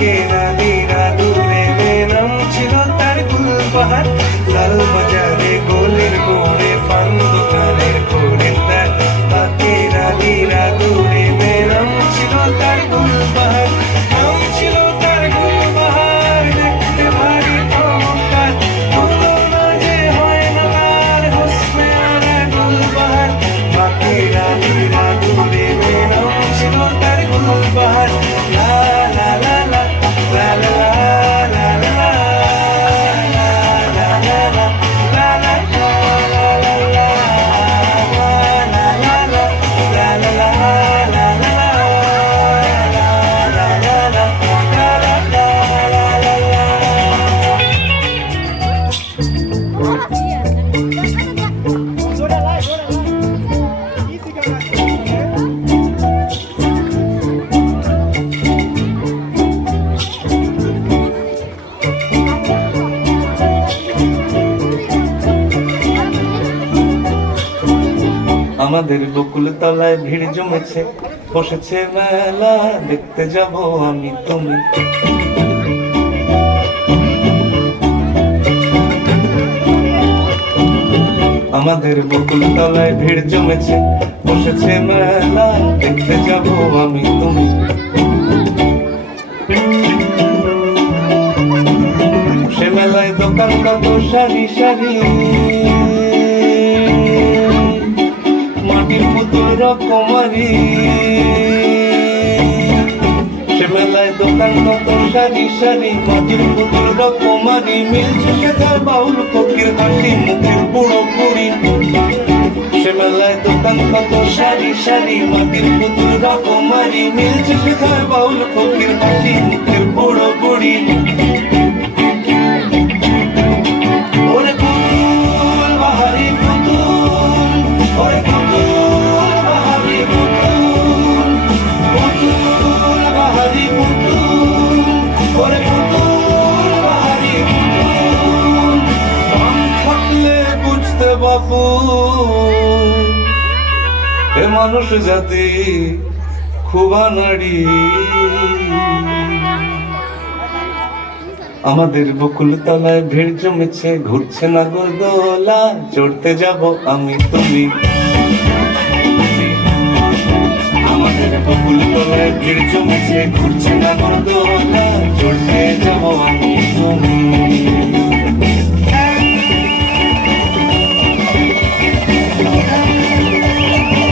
বাঁকেরা নীরা দূরে নাম ছিল তার গুলবাহার, লাল বাজারে গোলের মোড়ে পান দোকানের খরিদ্দার। বাঁকেরা নীরা দূরে নাম ছিল তার গুলবাহার, নাম ছিল তার গুলবাহার। দেখতে ভারী চমৎকার, তুলনা যে হয় না তার হোসনে আরা গুলবাহার। বাঁকেরা নীরা দূরে নাম ছিল তার গুলবাহার। লা লা লা লা লা লা লা লা লা আমাদের বকুল তলায় ভিড় জমেছে, বসেছে মেলা, দেখতে যাব আমি তুমি। আমাদের বকুল তলায় ভিড় জমেছে, বসেছে মেলা, দেখতে যাব আমি তুমি। সে মেলায় দোকান কত সারি সারি, মাটির পুতুল রকমারি। সে মেলায় দোকান কত সারি সারি, মাটির পুতুল রকমারি। মিলছে সেখানে বাউল ফকির হাসি মুখের বুড়ো বুড়ি। সে মেলায় দোকান কত সারি সারি, মাটির পুতুল রকমারি। মিলছে সেখানে বাউল ফকির হাসি মুখের বুড়ো বুড়ি। ওরে পুতুল বাহারি পুতুল, ওরে পুতুল বাহারি পুতুল, পুতুল বাহারি পুতুল, ওরে পুতুল বাহারি পুতুল। কান থাকলে বুঝতে বাপু, এ মানুষ জাতি খুব আনাড়ি। আমাদের বকুল তলায় ভিড় জমেছে, ঘুরছে নাগরদোলা, চড়তে যাব আমি তুমি। আমাদের বকুল তলায় ভিড় জমেছে, ঘুরছে নাগরদোলা, চড়তে যাব আমি তুমি।